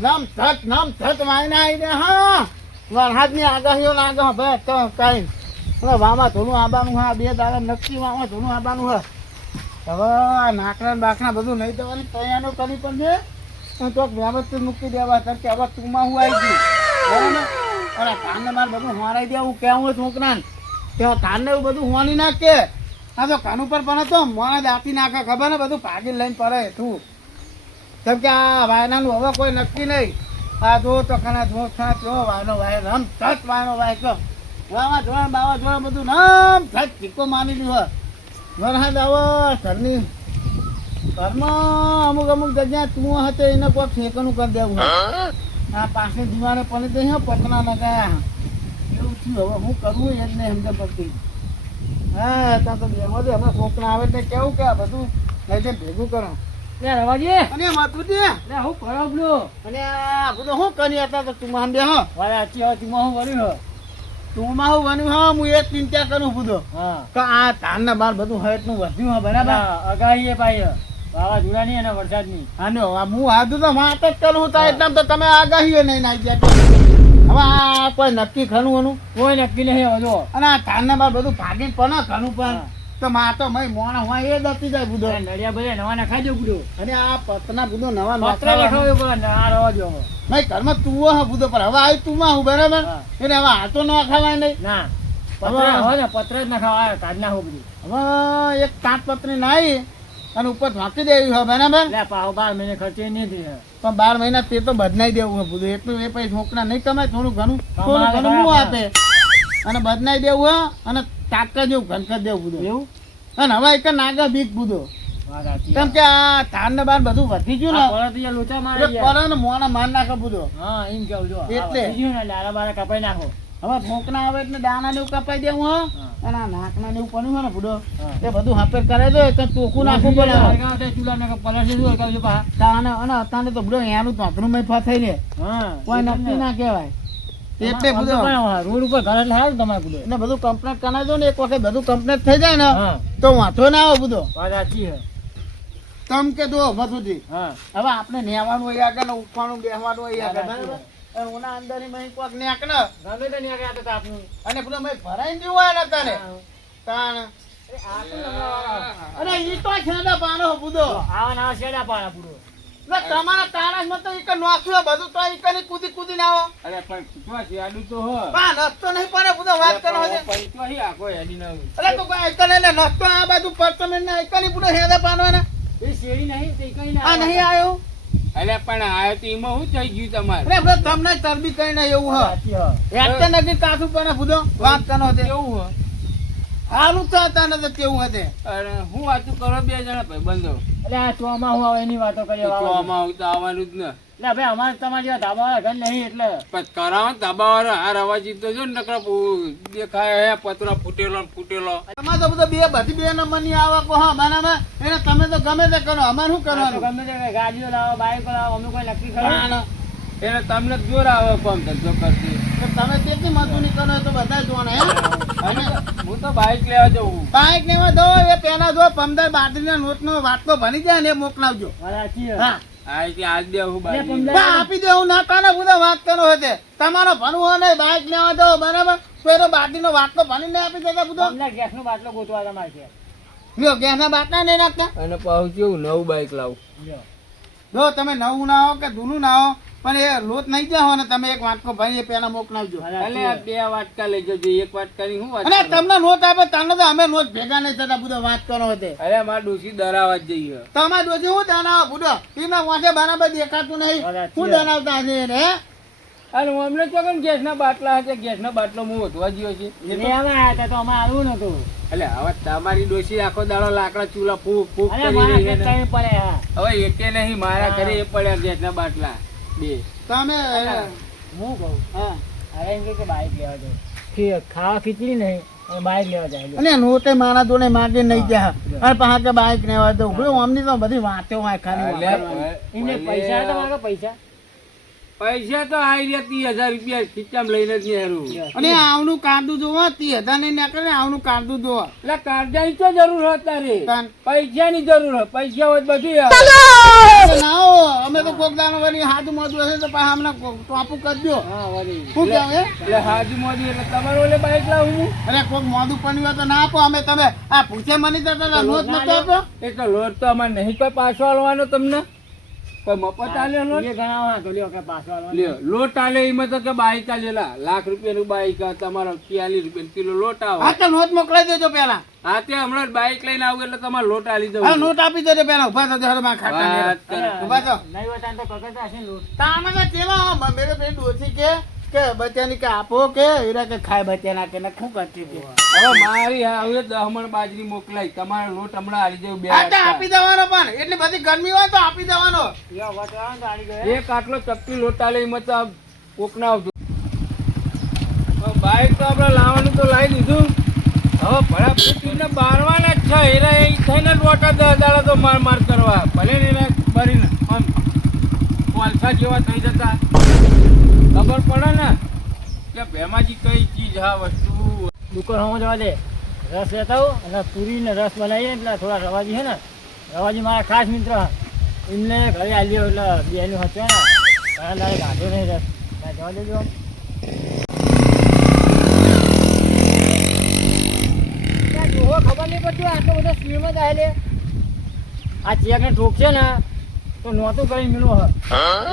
નામ થત વાયને આવીને હા વરસાદની આગાહીઓ લાગે ભાઈ તો કઈ વામાં ધોનું આબાનું હા 2 દાડા નક્કી વામાં ધોનું આબાનું હા હવે નાકડા બાકડા બધું નહીં દેવાનું તૈયારો કરી પણ છે હું તો વ્યવસ્થિત મૂકી દેવા કે હવે તુંમાં હું આવી ગયું બરાબર અરે કાનને મારે બધું હોરાઈ દે હું કેવું છોકરાને કે કાનને એવું બધું હોવાની નાખે હા તો કાન ઉપર પણ તો મોને દાંતી નાખે ખબર ને બધું ભાગી લઈને પડે તું કેમ કે આ વાયનાનું હવે કોઈ નક્કી નહીં આ જો તો ખાના જો ખા જો વાયનો વાય રમ થત વાયનો વાય કહો વાવા જોવા બાવા જોવા બધું નામ થત ટીકો માની લીધું વરસાદ આવો ઘરમાં અમુક જગ્યા તું હતો એને કોઈ ઠેકાનું કરી દેવું આ પાસે દીવાને પણ દે પકના લગાયા એવું થયું હવે હું કરવું એ જ નહીં સમજ પડતી હા ત્યાં તો બેમાં દે હમણાં છોકરા આવે એટલે કેવું કે બધું લઈ જઈને ભેગું કરો રવાજી અને માતુજી હું કરો બોલો અને આ બધું શું કરી હતા તો તું માન દે હો વાય આચી હો તું હું વર્યું તું માં હું બન્યું હા હું એ ચિંતા કરું બધું કે આ ધાન ને બાર બધું હવેટનું વધ્યું હા બરાબર અગાહી ભાઈ વાવાઝોડાની અને વરસાદની આનો હું હાથું તો વાત જ કરું તા એટલા તો તમે આગાહી નહીં નાખી ગયા હવે આ કોઈ નક્કી ખરું એનું કોઈ નક્કી નહીં હવે અને આ ધાન ને બાર બધું ભાગીને પણ ખરું પણ તો માં તો મય મોણા હોય એ દતી જાય બુધો નડિયા ભલે નવા નખાઈ દો બુધો અને આ પતના બુધો નવા નખાવ્યો પણ ના રવા દો મય ઘરમાં તું હા બુધો પર હવે આવી તું માં હું બરાબર એટલે હવે આ તો ન ખાવાય નહીં ના પત્ર હોય ને પત્ર જ નખાવાય કાઢ નાખો બધું હવે એક કાચ પત્રી નાઈ અને ઉપર ઢાંકી દેવી હોય બરાબર લે પાવ 12 મહિને ખર્ચે નહીં થઈ પણ 12 મહિના તે તો બદનાઈ દેવું હોય બધું એટલું એ પછી છોકરા નહીં કમાય થોડું ઘણું હું આપે અને બદનાઈ દેવું હોય અને તાકા જેવું ઘન કરી દેવું બધું એવું અને હવે એક નાગા બીક બધો કેમ કે આ ધાન ને બાર બધું વધી ગયું ને લોચા મારે ને મોણા માર નાખે બધો હા એમ કેવું જો એટલે લારા બારા કપાઈ નાખો હવે ફોકના આવે એટલે દાણા ને એવું કપાઈ દેવું હા અને આ નાકના ને એવું પડ્યું હોય ને બધો એ બધું હાપેર કરે દો એક ચોખ્ખું નાખવું પડે ચૂલા ને પલટી દો દાણા અને અત્યારે તો બધો એનું તોતરું માં ફસાઈ ને કોઈ નક્કી ના કહેવાય એટલે બધું રોડ ઉપર ઘર લાવ તમારે બધું એટલે બધું કમ્પ્લીટ કરાવી દો ને એક વખત બધું કમ્પ્લીટ થઈ જાય ને તો વાંધો ના આવે બધો સાચી હે તમ કે દો બધુંથી હવે આપણે નેવાનું હોય આગળ ને ઉઠવાનું બેસવાનું હોય આગળ બરાબર અને ઓના અંદર માં કોક નેક ને ગમે તે નેક આતો તો આપણું અને પેલો મેં ભરાઈ દીધું હોય ને તને તાણ અરે ઈ તો છેડા પાનો બુદો આવા ના છેડા પાના પૂરો તમારા તારા માં તો એક નોખ્યો બધું તો એક ને કૂદી ના આવો અરે પણ શું છે આડું તો હો બા નસ્તો નહીં પડે બધો વાત કરો છે પૈસો હી આખો હેડી ના અરે તો કોઈ એક ને નસ્તો આ બાજુ પરતમેન ના એક ની પૂરો હેડા પાનો ને એ શેડી નહીં તે કઈ ના આ નહીં આયો અરે પણ આયો તો એમાં હું થઈ ગયું તમારે અરે તમને ચરબી કઈ ના એવું હ એક નકી કાઠું પણ બુધો વાત કરો છે એવું હ આનું તો હતા ને તો કેવું હતે અરે હું વાતું કરો બે જણા ભાઈ બંધો એટલે આ ચોમાં હું આવે એની વાતો કરીએ ચોમાં હું તો આવવાનું જ ને એટલે ભાઈ અમારે તમારી ધાબા ઘર નહીં એટલે પણ કરાવ ધાબા વાળા આ રવાજી તો જો નકરા દેખાય હે પતરા ફૂટેલો તમારે તો બધો બધી 2 નંબર ની આવા કો હા બનાવે એને તમે તો ગમે તે કરો અમારે શું કરવાનું ગમે તે ગાડીઓ લાવો બાઈકો લાવો અમે કોઈ નક્કી કરવાનું એને તમને જોર આવે કોમ ધંધો કરતી તમે કેટલી મજૂરી કરો તો બધા જોવાના હે હું તો બાઈક લેવા જવું બાઈક લેવા દો એ પેલા જો 15 બાટલીના નોટ નો વાટકો ભરી જાય ને મોકલાવજો હા આજ દે હું બાઈક આપી દેવું ના કાને બધા વાત કરો હતે તમારો ભણવું હોય ને બાઈક લેવા દો બરાબર પેલો બાટલીનો વાટકો ભરીને આપી દેતા બધો ગેસ નો બાટલો ગોતવા તમારે છે લ્યો ગેસ ના બાટલા નહીં નાખતા અને પાછું નવું બાઈક લાવ જો તમે નવું ના હો કે જૂનું ના હો પણ એ લોટ નહીં જાઓ ને તમે એક વાટકો ભાઈ પેલા મોકલાવજો એટલે 2 વાટકા લઈ જજો એક વાટકા ની હું અને તમને નોટ આપે તને તો અમે નોટ ભેગા નહીં થતા બધા વાત કરો હતે અરે માર ડોસી દરાવા જ જઈએ તમાર ડોસી હું દરાવા બુડો ઈના વાંચે બરાબર દેખાતું નહીં હું દરાવતા છે ને અરે અમને તો કેમ ગેસ ના બાટલા હશે ગેસ ના બાટલો હું ઓતવા ગયો છે એ અમે આયા તો અમે આવું નતું એટલે હવે તમારી ડોસી આખો દાડો લાકડા ચૂલા ફૂક કરી રહી છે હવે એકે નહીં મારા ઘરે એ પડ્યા ગેસ ના બાટલા તમે હું કહું હા અરે એમ કે બાઈક લેવા જાય ખાવા ખીચડી નહીં બાઈક લેવા જાય અને નોટે મારા જોડે માગે નહીં જા અને પાછા કે બાઈક લેવા દઉં અમની તો બધી વાતો હોય ખાલી એમને પૈસા તો માગે પૈસા પૈસા તો આવી રહ્યા 30,000 રૂપિયા ખીચામાં લઈને જ નેરું. અને આવનું કાંદું જોવો 30,000 ને નીકળે આવનું કાંદું જોવો એટલે કાઢવાની તો જરૂર હોય તારે, પૈસાની જરૂર હોય. પૈસા હોય તો બધું ના હો, અમે તો કોક દાનો વળી હાથું મોજું હશે તો પાછા અમને ટોપું કરજો. શું કેવું એટલે હાજુ મોદી એટલે તમારે ઓલે બાઈક લાવું. અરે કોક મોદું પણ હોય તો ના આપો. અમે તમે આ પૂછે મની તો લોટ નતો આપ્યો. એ તો લોટ તો અમારે નહીં કોઈ પાછો આલવાનો તમને. કોઈ મફત આલે લોટ લ્યો. લોટ આલે એમાં તો કે બાઈક આલેલા ₹1,00,000 બાઈક તમારા 40 રૂપિયા કિલો લોટ આવે. હા તો લોટ મોકલાઈ દેજો પેલા. હા તે હમણાં બાઈક લઈને આવું એટલે તમારે લોટ આલી દઉં. હા નોટ આપી દેજો પેલા. ઉભા થજો હરો માં ખાટા ઉભા થો. તાને તો કેવા મેરે ફ્રેન્ડ ઓછી કે બચ્ચાની કે આપો કે એરા કે ખાય બચ્ચાના કે ને શું કરતી હતી. હવે મારી હવે 10 મણ બાજરી મોકલાઈ. તમારે લોટ હમણાં આલી દેવું. 2 આપી દેવાનો પણ એટલી બધી ગરમી હોય તો આપી દેવાનો. એક આટલો ચપટી લોટ આલે એમાં તો કોક ના આવતું. બાઈક તો આપણે લાવવાનું તો લાવી દીધું. હવે ભરા પૂછીને બારવાના જ છે. એરા એ થઈને લોટ 10 દાડા તો માર કરવા ભલે ને એને ભરીને આમ કોલસા જેવા થઈ જતા. ખબર પડે ને કે ભેમાજી કઈ ચીજ આ વસ્તુ. દુકાન હોમાં જવા દે. રસ લેતા આવું અને પૂરી ને રસ બનાવીએ એટલે થોડા રવાજી છે ને, રવાજી મારા ખાસ મિત્ર એમને ઘરે આવ્યો એટલે બેનું હશે ને ઘણા દાડે ગાંધો નહીં રસ. જવા દેજો. જોવો ખબર નહીં પડતું આટલો બધો સ્પીડમાં જાય લે. આ ચેકને ઠોકશે ને તો નહોતું કરી મેળવો હોય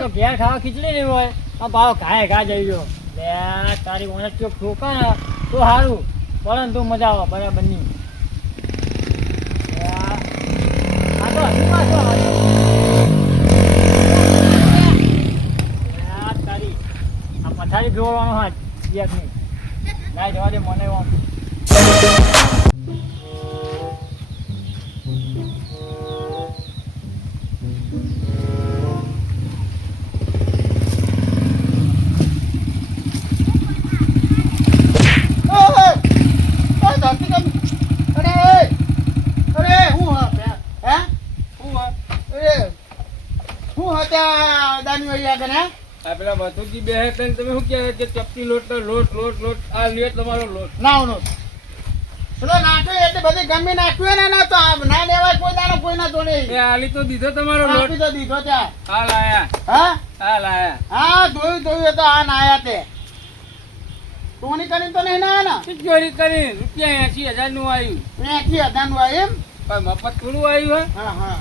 તો ઘેર ખાવા ખીચડી નહીં હોય. આ ભાવ ઘાય ઘા જઈ ગયો લે. તારી ઓનર ચોક ઠોકા ને તો સારું પરંતુ મજા આવે બરાબરની. આ તો હજુ પાછો તારી આ પથારી જોડવાનો હાથ ચેકની ના જવા દે મને આમ. પેલા વસુજી બે તમે શું કહે કે ચપટી લોટ લોટ લોટ લોટ આ લે તમારો લોટ ના પેલો નાખ્યો એટલે બધી ગમી નાખ્યું ને ના તો ના લેવાય કોઈ દાડો કોઈ ના જોડે. એ આલી તો દીધો તમારો લોટ. આપી તો દીધો ત્યાં. હા લાયા. હા હા લાયા. હા જોયું તો આ ના આયા તે ટોની કરીને તો નહીં ના ને ચોરી કરી ₹80,000 નું આવ્યું. 80,000 નું આવ્યું એમ મફત થોડું આવ્યું હે. હા હા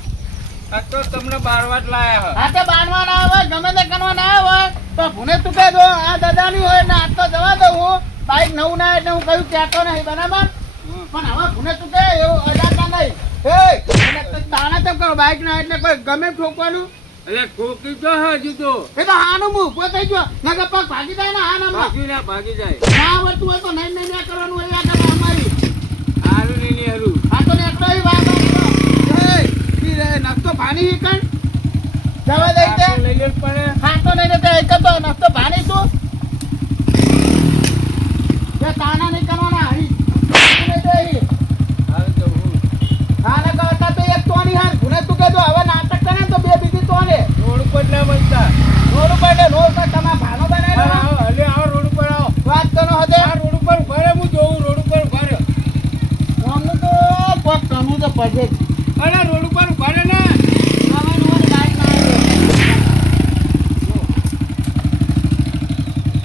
આ તો તમને 12 વાટ લાયા હે. હા તો બાંધવા ના આવે ગમે તે કરવા ના આવે તો ભૂને તું કહે દો આ દાદાની હોય ને આજ તો જવા દઉં હું બાઈક નવું ના એટલે હું કહ્યું કહેતો નહીં બરાબર. પણ હવે ભૂને તું કહે એવું અજાતા નહીં. તાણા તેમ કરો બાઈક ના એટલે કોઈ ગમે ઠોકવાનું. અરે ઠોકી જો હજુ તો એ તો હાનું મું ઉભો થઈ ગયો નકર પગ ભાગી જાય ને હાના ભાગી જાય. ના આવડતું હોય તો નહીં નહીં કરવાનું એવા કરે અમારી. હારું નહીં હારું. આ તો નેકડો ઈ વાત નસ્તો પાણી કણ જવા દે તે લઈ લે પડે. હા તો નહીં તે એક તો નસ્તો પાણી તું જે તાના નહીં કરવાના હરી નહીં તો ઈ હારું તો હું તાના કરતા તો એક તોની હાર ભૂને તું કહેજો હવે નાટક કરે તો બે બીજી તોને રોડ ઉપર ના બનતા. રોડ ઉપર એટલે રોડ પર તમાર ભાનો બનાવ્યો આવો હલે આવો રોડ ઉપર આવો. વાત કરો હદે આ રોડ ઉપર ઉભા રહે. હું જોઉં રોડ ઉપર ઉભા રહે. અમને તો કોક કમું તો પજે અરે રોડ ઉપર ઉભા રહે ને.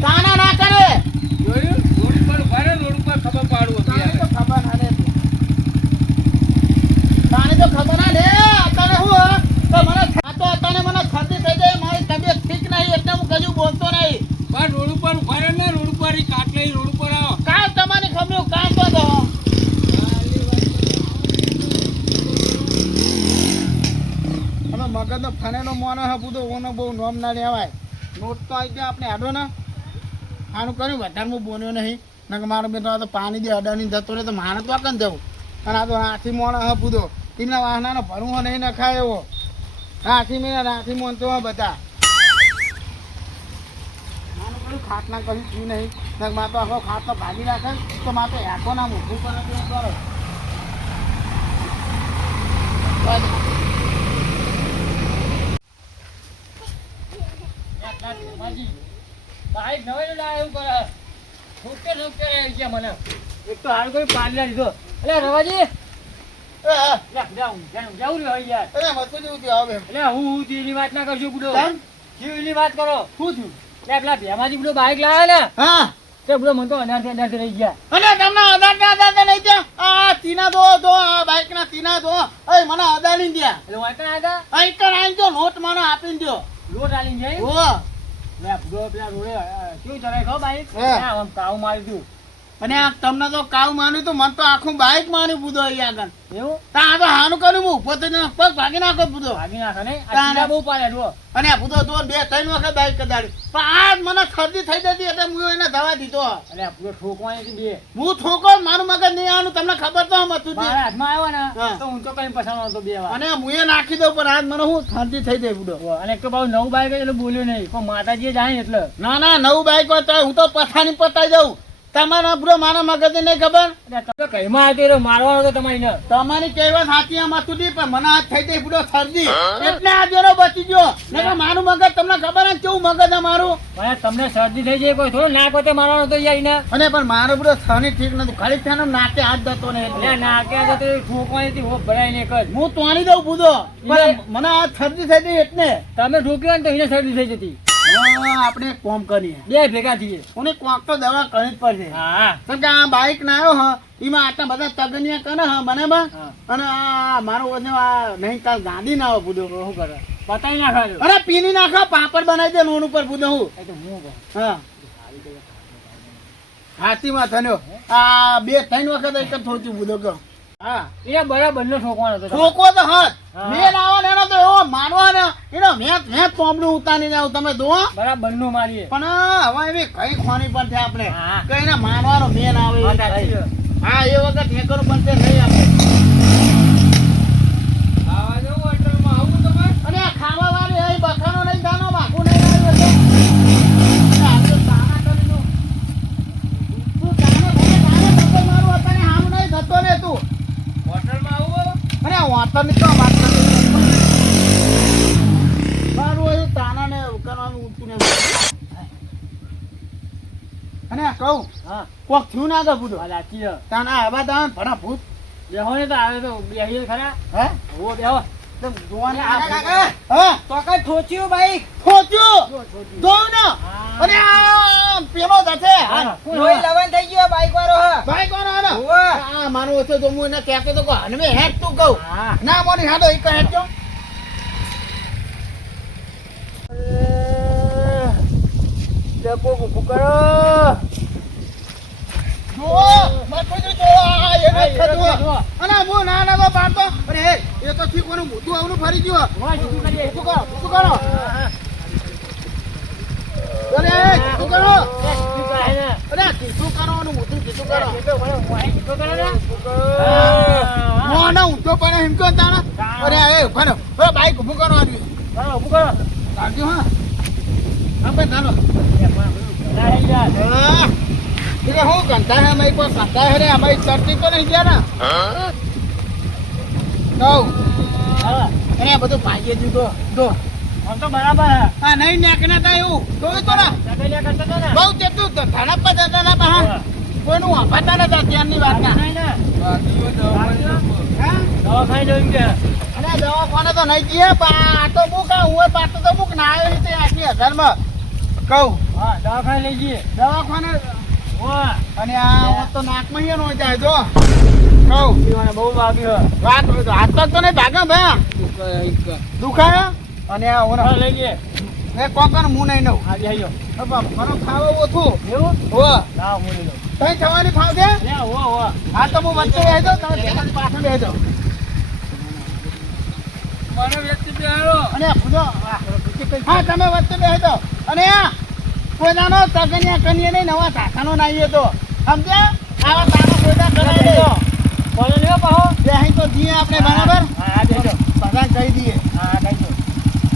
તાના ના કરે જોયું રોડ ઉપર ઉભા રહે. રોડ ઉપર ખબર પાડવું હતું તાને તો યાર. ખબર ના લે તાને તો ખબર ના લે તને હું તો મને ખાતો તને મને ખર્ચી થઈ જાય મારી તબિયત ઠીક નહીં એટલે હું કજુ બોલતો નહીં. બસ રોડ ઉપર ઉભા રહે ને. રોડ ઉપર ઈ કાટ લઈ રોડ ઉપર આવો. કાલ તમારી ખબર કાલ તો દો હવે મગજનો ફનેનો મોનો હે બુધો ઓનો બહુ નોમ ના લેવાય. નોટ તો આવી ગયા આપણે આડો ને આનું કર્યું વધારે હું બોલ્યો નહીં નકર મારો બેટો આ તો પાણી દે અડાની જતો રહે તો મારે તો આકન જવું. અને આ તો હાથી મોણો હે બુધો એમના વાહનાનો ભરવું નહીં નખાય એવો હાથી મેં હાથી મોનતો હે બધા માનું કર્યું ખાટ ના કર્યું શું નહીં નકર મારે તો આખો ખાટ તો ભાગી નાખે તો મારે તો આખો ના મૂકવું કરે તો કરો માજી બાઈક નવે લાવે એવું કરે ઠોકે આવી ગયા મને એક તો હાલ કોઈ પાડલા લીધો એટલે રવાજી જાઉં રહ્યો યાર અરે મતું જેવું થયું આવે એટલે હું તેની વાત ના કરજો બુડો કેમ? જીવની વાત કરો શું થયું એટલે પેલા ભેમાજી બુડો બાઈક લાવે ને હા તે બુડો મને તો અંધારથી રહી ગયા અને તમને અદાર નહીં ત્યાં આ તીના દો આ બાઈક ના તીના દો એ મને અદા નહીં દ્યા એટલે વાંચતા હતા આ એક આઈ દો નોટ મને આપીને દો લોટ આલી જાય ઓ લે બુડો પેલા રોડે કેવું ચલાય ખો બાઈક હા. આમ કાવ મારી દઉં અને આ તમને તો કાવ માન્યું તો મને તો આખું બાઈક માન્યું બુધો અહીંયા આગળ એવું આ તો હાનું કર્યું હું ઉભો થઈને પગ ભાગી નાખો બુધો ભાગી નાખે ને આ તાને. ચીલા બહુ પાડે જો અને આ બુધો તો 2-3 વખત બાઈક કદાડી પણ આજ મને શરદી થઈ જતી એટલે હું એને દવા દીધો એટલે બુડો ઠોકવાની બે હું ઠોકો મારું મગજ નહીં આવવાનું તમને ખબર તો હતું મારા હાથમાં આવ્યો ને હા. તો હું તો કઈ પછાણો હતો બે વાર અને હું એ નાખી દઉં પણ આજ મને હું શરદી થઈ જાય બુધો અને એક તો બહુ નવું બાઈક એટલે બોલ્યો નહીં પણ માતાજી જાય ને એટલે ના નવું બાઈક હોય તો હું તો પથાની પતાઈ જાઉં તમારા બુડો મારા મગજ નહીં ખબર તમે કઈમાં હતી એટલે મારવાનો તો તમારી ને તમારી કહેવત સાચી આમાં સુધી પણ મને આજ થઈ જાય બુડો શરદી એટલે આ જોરો બચી ગયો નકર મારું મગજ તમને ખબર ને કેવું મગજ છે મારું મને તમને શરદી થઈ જાય કોઈ થોડું નાક હોતે મારવાનો તો યાર ને અને પણ મારો બુડો થવાની ઠીક નતું ખાલી થયાનો નાકે હાથ જતો ને એટલે એટલે નાકે તો તે ઠોકવાની હતી હોપ ભરાઈને એક જ હું તોણી દઉં બુધો પણ મને આ શરદી થઈ ગઈ એટલે તમે ઠોક્યો ને તો એને શરદી થઈ જતી હવે આપણે એક કોમ કરીએ બે ભેગા થઈએ કોને કોક તો દવા કરવી જ પડશે હા કેમ કે આ બાઈક ના આવ્યો હા એમાં આટલા બધા તગનિયા કરે હા બરાબર હા. અને આ મારો વજન આ નહીં કાલ ગાંધી ના આવે બુધો શું કરે પતાઈ નાખાજો અરે પીની નાખો પાપડ બનાવી દે લોન ઉપર બુધો હું એ તો હું કહું હા હાથીમાં થયો આ 2-3 વખત એક જ થોડું બુધો કહો હા એ બરાબર નો ઠોકવાનો હતો છોકો તો હત હા. મેલ આવો ને એનો તો એવો માનવા ને એનો મેં પોમડું ઉતારી જાવ તમે દો બરાબર નું મારીએ પણ હવે એવી કઈ ખોની પણ છે આપણે હા. કઈ ને માનવાનો મેલ આવે વાત એવું સાચી થાય. છે. હા એ વખત ઠેકરું પણ છે નહીં આપણે આવા જાઉં હોટલમાં આવું તમારે અને આ ખાવા વાળી અહીં બખાનો નહીં દાનો માખું નહીં આવ્યું એટલે આ તો તાના કરીનું. તું તાને ધક્કો મારું અત્યારે હામ નહીં થતો ને તું હોટલમાં આવું અને આ વાંતરની તો વાત નથી. મારું હોય તાનાને કરવાનું ઊંચું ને અને આ કહું હા કોક થયું ના કર પૂછો વાત સાચી છે તાના આવા તાન ભણા ભૂત બેહો ને તો આવે તો બેહીએ ખરા હે હો બેહો જોવાને કાકા. હા તો કઈ ઠોચ્યું બાઈક ખોચ્યું જોયું ને અને આ પેલો જશે હા. લોહી લવન થઈ ગયો બાઈક વાળો હ ભાઈ કોણ આનો હોવે. આ મારું ઓછો તો હું એને કહેતો તો કહો હનમે હેડ તું કહું હા ના મોની હાડો એક હેડ જો ડકો ઊભું કરો જો મત જો આ એને ખતો અને હું ના તો પાડતો અરે હે એ તો ઠીક કોનું મોઢું આવનું ફરી ગયો વાહ જીતું કરીએ તું કરો તું કરો અરે તું કરો જીતું કરે ને અરે કીધું કરવાનું મોઢું કીધું કરો જીતું કરો વાહ જીતું કરે ને મોનો ઊંધો પડે એમ કહો તાણા અરે એ ભરો બાઈક ઊભું કરો આદમી બરાબર ઊભું કરો કાઢજો હા આપણે ચાલો રહી જા એટલે હું કંટા હે મઈ પર કંટા હે રે અમારી ચડતી તો નહીં ગયા ને કહું હા અને આ બધું ભાઈએ દીધો દો આમ તો બરાબર હે આ નહીં નાખના તા એવું જોયું તો ને જગલિયા કરતો તો ને બહુ તેતું ધડપ પર જતા ના પા કોઈનું વાપરતા નતા ત્યારની વાતના નહીં ને બાકીઓ દવા હા દવાખાને જઈને કે અને દવાખાને તો નહીં જઈએ આ તો બુક હું પાટો તો બુક ના આવ્યો રીતે આખી હજારમાં કહું હા દવાખાને લઈ જઈએ દવાખાને વાહ અને આ તો નાકમાં નો જાય જો કહું પીવાને બહુ વાગ્યું વાત હોય તો હાથ પગ તો નહીં ભાગે ભાઈ દુખાય અને આ ઓરા હા લઈ જઈએ એ કોકર હું નહીં નવ આજે આવ્યો મને ખાવા ઓછું એવું હો લાવ હું લઈ લઉં કઈ થવાની ફાવ છે લે હો હો હા તો હું વચ્ચે બેસી જાઉં તમે ભેગા પાછળ બેસી જાઓ મને વ્યક્તિ બેહાડો અને આ પૂજો હા તમે વચ્ચે બેસી જાઓ અને આ કોઈદાનો તગનિયા કનીએ નહીં નવા ઢાકાનો નાઈએ તો સમજ્યા આવા તાનો કોઈદા કરાવી દો બોલો લ્યો પાહો બેહી તો દઈએ આપણે બરાબર હા દેજો બધા કહી દઈએ હા કહીજો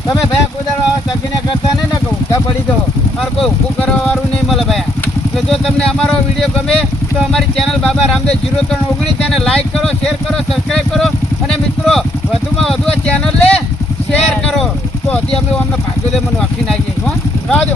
તમે ભાઈ કોઈદાનો તગનિયા કરતા નહીં ને કહું ઊંધા પડી દો और કોઈ ઊભું કરવા વાળું નહીં મળે ભાઈ તો જો તમને અમારો વિડીયો ગમે તો અમારી ચેનલ બાબા રામદેવ 0319 તેને લાઈક કરો શેર કરો સબસ્ક્રાઈબ કરો અને મિત્રો વધુમાં વધુ આ ચેનલને શેર કરો તો હજી અમે અમને ભાગ્યો દે મને વાપસી નાખીએ હો રાહ દો